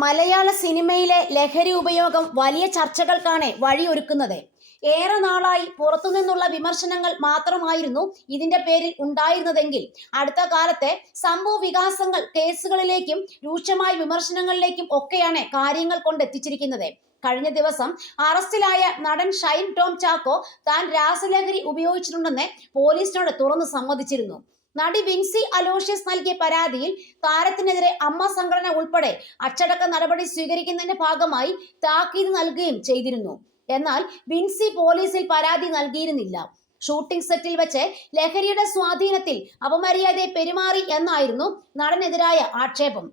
മലയാള സിനിമയിലെ ലഹരി ഉപയോഗം വലിയ ചർച്ചകൾക്കാണ് വഴിയൊരുക്കുന്നത്. ഏറെ നാളായി പുറത്തുനിന്നുള്ള വിമർശനങ്ങൾ മാത്രമായിരുന്നു ഇതിന്റെ പേരിൽ ഉണ്ടായിരുന്നതെങ്കിൽ അടുത്ത കാലത്തെ സംഭവ വികാസങ്ങൾ കേസുകളിലേക്കും രൂക്ഷമായ വിമർശനങ്ങളിലേക്കും ഒക്കെയാണ് കാര്യങ്ങൾ കൊണ്ടെത്തിച്ചിരിക്കുന്നത്. കഴിഞ്ഞ ദിവസം അറസ്റ്റിലായ നടൻ ഷൈൻ ടോം ചാക്കോ താൻ രാസലഹരി ഉപയോഗിച്ചിട്ടുണ്ടെന്ന് പോലീസിനോട് തുറന്നു സമ്മതിച്ചിരുന്നു. നടി വിൻസി അലോഷ്യസ് നൽകിയ പരാതിയിൽ താരത്തിനെതിരെ അമ്മ സംഘടന ഉൾപ്പെടെ അച്ചടക്ക നടപടി സ്വീകരിക്കുന്നതിന്റെ ഭാഗമായി താക്കീത് നൽകുകയും ചെയ്തിരുന്നു. എന്നാൽ വിൻസി പോലീസിൽ പരാതി നൽകിയിരുന്നില്ല. ഷൂട്ടിംഗ് സെറ്റിൽ വെച്ച് ലഹരിയുടെ സ്വാധീനത്തിൽ അപമര്യാദയെ പെരുമാറി എന്നായിരുന്നു നടനെതിരായ ആക്ഷേപം.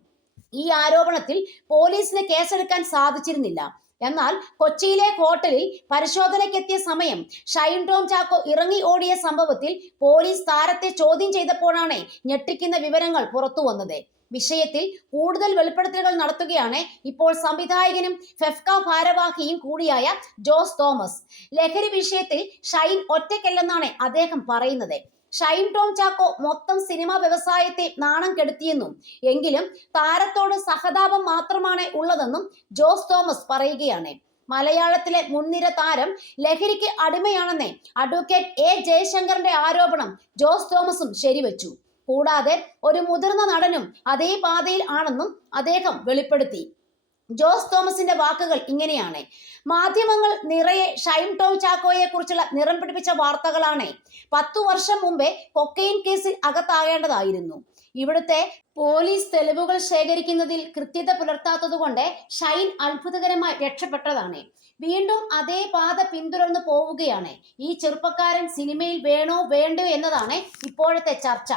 ഈ ആരോപണത്തിൽ പോലീസിന് കേസെടുക്കാൻ സാധിച്ചിരുന്നില്ല. എന്നാൽ കൊച്ചിയിലെ ഹോട്ടലിൽ പരിശോധനയ്ക്കെത്തിയ സമയം ഷൈൻ ടോം ചാക്കോ ഇറങ്ങി ഓടിയ സംഭവത്തിൽ പോലീസ് താരത്തെ ചോദ്യം ചെയ്തപ്പോഴാണ് ഞെട്ടിക്കുന്ന വിവരങ്ങൾ പുറത്തു വന്നത്. വിഷയത്തിൽ കൂടുതൽ വെളിപ്പെടുത്തലുകൾ നടത്തുകയാണ് ഇപ്പോൾ സംവിധായകനും ഫെഫ്ക ഭാരവാഹിയും കൂടിയായ ജോസ് തോമസ്. ലഹരി വിഷയത്തിൽ ഷൈൻ ഒറ്റയ്ക്കല്ലെന്നാണ് അദ്ദേഹം പറയുന്നത്. ഷൈൻ ടോം ചാക്കോ മൊത്തം സിനിമാ വ്യവസായത്തെ നാണം കെടുത്തിയെന്നും എങ്കിലും താരത്തോട് സഹതാപം മാത്രമാണ് ഉള്ളതെന്നും ജോസ് തോമസ് പറയുകയാണ്. മലയാളത്തിലെ മുൻനിര താരം ലഹരിക്ക് അടിമയാണെന്ന് അഡ്വക്കേറ്റ് എ ജയശങ്കറിന്റെ ആരോപണം ജോസ് തോമസും ശരിവച്ചു. കൂടാതെ ഒരു മുതിർന്ന നടനും അതേ പാതയിൽ ആണെന്നും അദ്ദേഹം വെളിപ്പെടുത്തി. ജോസ് തോമസിന്റെ വാക്കുകൾ ഇങ്ങനെയാണ്: മാധ്യമങ്ങൾ നിറയെ ഷൈൻ ടോം ചാക്കോയെ കുറിച്ചുള്ള നിറം പിടിപ്പിച്ച വാർത്തകളാണ്. 10 വർഷം മുമ്പേ കൊക്കൈൻ കേസിൽ അകത്താകേണ്ടതായിരുന്നു. ഇവിടുത്തെ പോലീസ് തെളിവുകൾ ശേഖരിക്കുന്നതിൽ കൃത്യത പുലർത്താത്തതുകൊണ്ട് ഷൈൻ അത്ഭുതകരമായി രക്ഷപ്പെട്ടതാണ്. വീണ്ടും അതേ പാത പിന്തുടർന്നു പോവുകയാണ്. ഈ ചെറുപ്പക്കാരൻ സിനിമയിൽ വേണോ വേണ്ടോ എന്നതാണ് ഇപ്പോഴത്തെ ചർച്ച.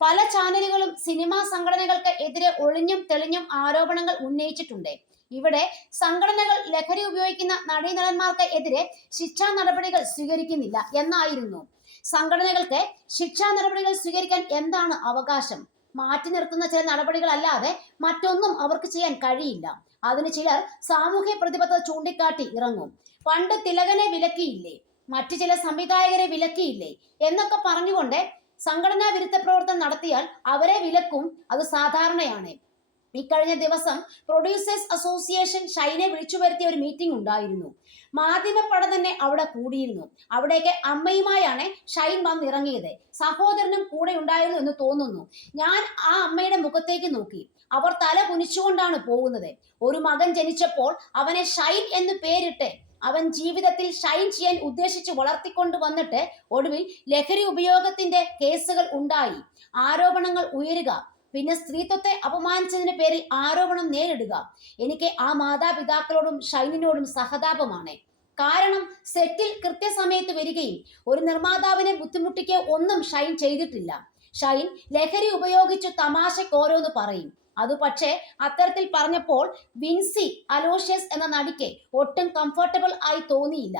പല ചാനലുകളും സിനിമാ സംഘടനകൾക്ക് എതിരെ ഒളിഞ്ഞും തെളിഞ്ഞും ആരോപണങ്ങൾ ഉന്നയിച്ചിട്ടുണ്ട്. ഇവിടെ സംഘടനകൾ ലഹരി ഉപയോഗിക്കുന്ന നടീനടന്മാർക്ക് എതിരെ ശിക്ഷാ നടപടികൾ സ്വീകരിക്കുന്നില്ല എന്നായിരുന്നു. സംഘടനകൾക്ക് ശിക്ഷാ നടപടികൾ സ്വീകരിക്കാൻ എന്താണ് അവകാശം? മാറ്റി നിർത്തുന്ന ചില നടപടികളല്ലാതെ മറ്റൊന്നും അവർക്ക് ചെയ്യാൻ കഴിയില്ല. അതിന് ചിലർ സാമൂഹ്യ പ്രതിബദ്ധത ചൂണ്ടിക്കാട്ടി ഇറങ്ങും. പണ്ട് തിലകനെ വിലക്കിയില്ലേ, മറ്റു ചില സംവിധായകരെ വിലക്കിയില്ലേ എന്നൊക്കെ പറഞ്ഞുകൊണ്ട് സംഘടനാ വിരുദ്ധ പ്രവർത്തനം നടത്തിയാൽ അവരെ വിലക്കും. അത് സാധാരണയാണ്. ഇക്കഴിഞ്ഞ ദിവസം പ്രൊഡ്യൂസേഴ്സ് അസോസിയേഷൻ ഷൈനെ വിളിച്ചു വരുത്തിയ ഒരു മീറ്റിംഗ് ഉണ്ടായിരുന്നു. മാധ്യമപ്പട തന്നെ അവിടെ കൂടിയിരുന്നു. അവിടേക്ക് അമ്മയുമായാണ് ഷൈൻ വന്നിറങ്ങിയത്. സഹോദരനും കൂടെ ഉണ്ടായിരുന്നു എന്ന് തോന്നുന്നു. ഞാൻ ആ അമ്മയുടെ മുഖത്തേക്ക് നോക്കി. അവർ തല കുനിച്ചുകൊണ്ടാണ് പോകുന്നത്. ഒരു മകൻ ജനിച്ചപ്പോൾ അവനെ ഷൈൻ എന്ന് പേരിട്ട് അവൻ ജീവിതത്തിൽ ഷൈൻ ചെയ്യാൻ ഉദ്ദേശിച്ച് വളർത്തിക്കൊണ്ട് വന്നിട്ട് ഒടുവിൽ ലഹരി ഉപയോഗത്തിന്റെ കേസുകൾ ഉണ്ടായി, ആരോപണങ്ങൾ ഉയരുക, പിന്നെ സ്ത്രീത്വത്തെ അപമാനിച്ചതിന്റെ പേരിൽ ആരോപണം നേരിടുക. എനിക്ക് ആ മാതാപിതാക്കളോടും ഷൈനിനോടും സഹതാപമാണ്. കാരണം സെറ്റിൽ കൃത്യസമയത്ത് വരികയും ഒരു നിർമ്മാതാവിനെ ബുദ്ധിമുട്ടിക്കുക ഒന്നും ഷൈൻ ചെയ്തിട്ടില്ല. ഷൈൻ ലഹരി ഉപയോഗിച്ചു തമാശയ്ക്ക് ഓരോന്ന് പറയും. അത് പക്ഷേ അത്തരത്തിൽ പറഞ്ഞപ്പോൾ വിൻസി അലോഷ്യസ് എന്ന നടിക്ക് ഒട്ടും കംഫർട്ടബിൾ ആയി തോന്നിയില്ല.